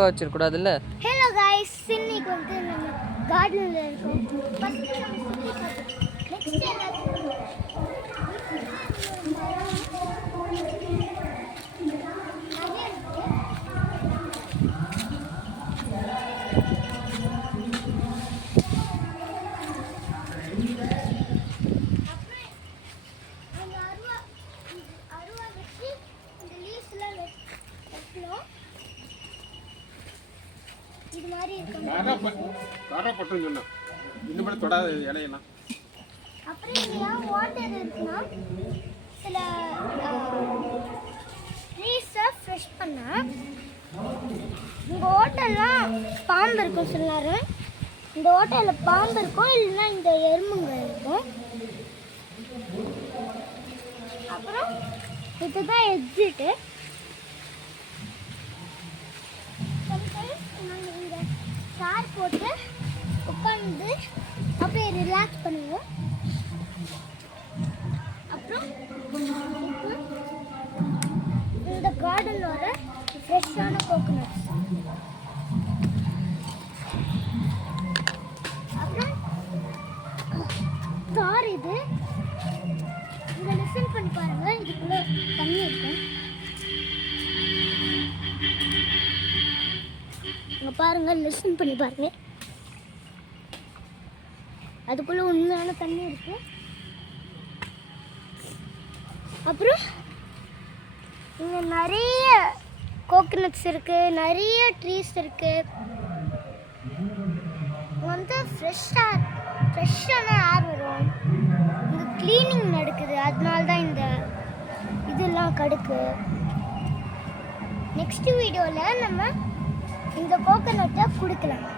வச்சிருக்கூடாதுல்ல. Hello guys, இன்னைக்கு வந்து நம்ம கார்டன்ல இருக்கோம். ஃபர்ஸ்ட் நெக்ஸ்ட் இது மாதிரி காரப்பட்டு சொன்னா இந்த மாதிரி தொடாத இலையெல்லாம். அப்புறம் இங்கே வாட்டர் இருக்குன்னா சில ட்ரீஸை ஃப்ரெஷ் பண்ண இந்த ஹோட்டல்லாம் பாம்பு இருக்கும். சில நேரம் இந்த ஹோட்டலில் பாம்பு இருக்கும், இல்லைன்னா இந்த எறும்புங்க இருக்கும். அப்புறம் இதுதான் எக்ஸிட்டு. நாங்கள் இங்கே கார் போட்டு உட்காந்து அப்படியே ரிலாக்ஸ் பண்ணுவோம். அப்புறம் இந்த கார்டன் வர ஃப்ரெஷ்ஷான கோகோனட்ஸ். அப்புறம் கார் இது இதை லிசன் பண்ணி பாருங்க. இதுக்குள்ள தண்ணி இருக்கும். இங்கே பாருங்க, லிசன் பண்ணி பாருங்க. அதுக்குள்ள உண்மையான தண்ணி இருக்கு. அப்புறம் இங்கே நிறைய கோகனட்ஸ் இருக்கு, நிறைய ட்ரீஸ் இருக்கு. வந்து ஃப்ரெஷ்ஷான ஏர் வரும். இங்கே க்ளீனிங் நடக்குது, அதனால தான் இந்த இதெல்லாம் கடுக்கு. நெக்ஸ்ட் வீடியோவில் நம்ம இந்த கோகனட்டை கொடுக்கலாம்.